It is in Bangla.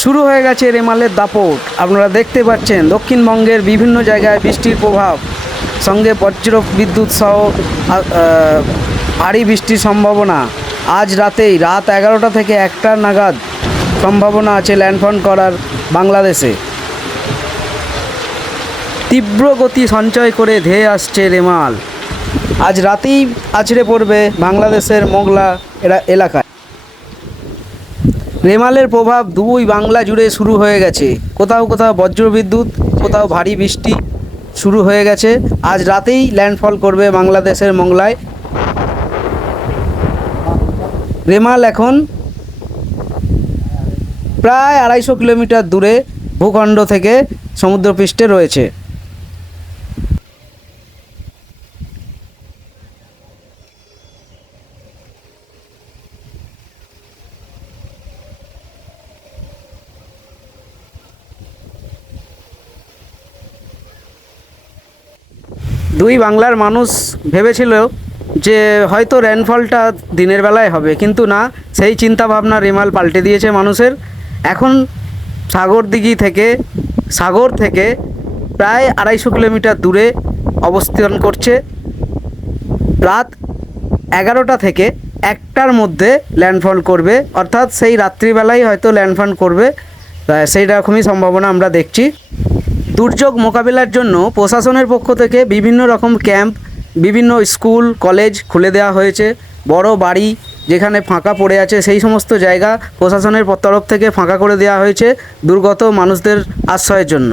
শুরু হয়ে গেছে রেমালের দাপট। আপনারা দেখতে পাচ্ছেন, দক্ষিণবঙ্গের বিভিন্ন জায়গায় বৃষ্টির প্রভাব। সঙ্গে বজ্র বিদ্যুৎ সহ ভারী বৃষ্টির সম্ভাবনা। আজ রাতেই রাত এগারোটা থেকে একটা নাগাদ সম্ভাবনা আছে ল্যান্ডফল করার বাংলাদেশে। তীব্র গতি সঞ্চয় করে ধেয়ে আসছে রেমাল। আজ রাতেই আছড়ে পড়বে বাংলাদেশের মোগলা এলাকায়। রেমালের প্রভাব দুই বাংলা জুড়ে শুরু হয়ে গেছে। কোথাও কোথাও বজ্রবিদ্যুৎ, কোথাও ভারী বৃষ্টি শুরু হয়ে গেছে। আজ রাতেই ল্যান্ডফল করবে বাংলাদেশের মংলায়। রেমাল এখন প্রায় আড়াইশো কিলোমিটার দূরে ভূখণ্ড থেকে সমুদ্রপৃষ্ঠে রয়েছে। দুই বাংলার মানুষ ভেবেছিল যে হয়তো র্যানফলটা দিনের বেলায় হবে, কিন্তু না, সেই চিন্তা ভাবনা রেমাল পাল্টে দিয়েছে মানুষের। এখন সাগর দিঘি থেকে, সাগর থেকে প্রায় আড়াইশো কিলোমিটার দূরে অবস্থান করছে। রাত এগারোটা থেকে একটার মধ্যে ল্যান্ডফল করবে, অর্থাৎ সেই রাত্রিবেলায় হয়তো ল্যান্ডফল করবে। সেই রকমই সম্ভাবনা আমরা দেখছি। দুর্যোগ মোকাবিলার জন্য প্রশাসনের পক্ষ থেকে বিভিন্ন রকম ক্যাম্প, বিভিন্ন স্কুল, কলেজ খুলে দেওয়া হয়েছে। বড় বাড়ি যেখানে ফাঁকা পড়ে আছে, সেই সমস্ত জায়গা প্রশাসনের তরফ থেকে ফাঁকা করে দেওয়া হয়েছে দুর্গত মানুষদের আশ্রয়ের জন্য।